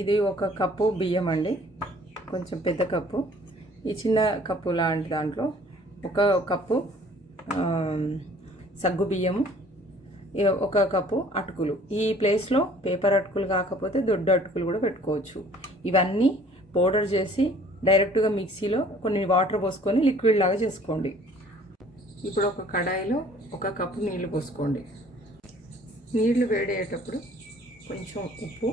ఇది ఒక కప్పు బియ్యం అండి, కొంచెం పెద్ద కప్పు. ఈ చిన్న కప్పు లాంటి దాంట్లో ఒక కప్పు సగ్గు బియ్యము, ఒక కప్పు అటుకులు. ఈ ప్లేస్లో పేపర్ అటుకులు కాకపోతే దొడ్డు అటుకులు కూడా పెట్టుకోవచ్చు. ఇవన్నీ పౌడర్ చేసి డైరెక్ట్గా మిక్సీలో కొన్ని వాటర్ పోసుకొని లిక్విడ్ లాగా చేసుకోండి. ఇప్పుడు ఒక కడాయిలో ఒక కప్పు నీళ్లు పోసుకోండి. నీళ్లు వేడయ్యేటప్పుడు కొంచెం ఉప్పు,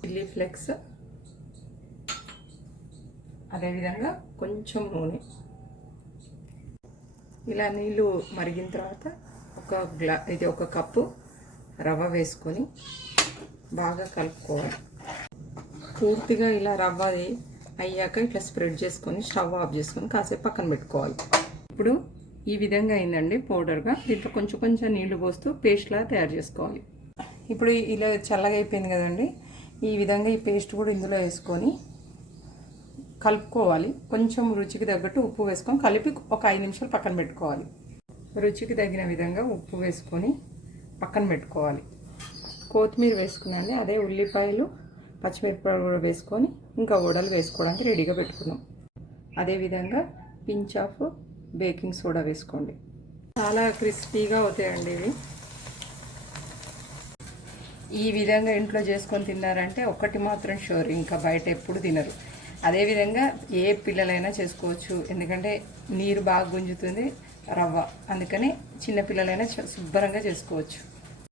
చిల్లీ ఫ్లేక్స్, అదేవిధంగా కొంచెం నూనె. ఇలా నీళ్ళు మరిగిన తర్వాత ఒక కప్పు రవ్వ వేసుకొని బాగా కలుపుకోవాలి. పూర్తిగా ఇలా రవ్వ అయ్యాక ఇట్లా స్ప్రెడ్ చేసుకొని స్టవ్ ఆఫ్ చేసుకొని కాసేపు పక్కన పెట్టుకోవాలి. ఇప్పుడు ఈ విధంగా అయిందండి పౌడర్గా. దీంట్లో కొంచెం కొంచెం నీళ్లు పోస్తూ పేస్ట్లా తయారు చేసుకోవాలి. ఇప్పుడు ఇలా చల్లగా అయిపోయింది కదండి. ఈ విధంగా ఈ పేస్ట్ కూడా ఇందులో వేసుకొని కలుపుకోవాలి. కొంచెం రుచికి తగ్గట్టు ఉప్పు వేసుకొని కలిపి ఒక 5 నిమిషాలు పక్కన పెట్టుకోవాలి. రుచికి తగిన విధంగా ఉప్పు వేసుకొని పక్కన పెట్టుకోవాలి. కొత్తిమీర వేసుకున్నాండి. అదే ఉల్లిపాయలు, పచ్చిమిరపకాయలు కూడా వేసుకొని ఇంకా వడలు వేసుకోవడానికి రెడీగా పెట్టుకున్నాం. అదేవిధంగా పించ్ ఆఫ్ బేకింగ్ సోడా వేసుకోండి. చాలా క్రిస్పీగా అవుతాయండి ఇవి. ఈ విధంగా ఇంట్లో చేసుకొని తిన్నారంటే ఒకటి మాత్రం షూర్, ఇంకా బయట ఎప్పుడు తినరు. అదేవిధంగా ఏ పిల్లలైనా చేసుకోవచ్చు, ఎందుకంటే నీరు బాగా గుంజుతుంది రవ్వ, అందుకని చిన్న పిల్లలైనా శుభ్రంగా చేసుకోవచ్చు.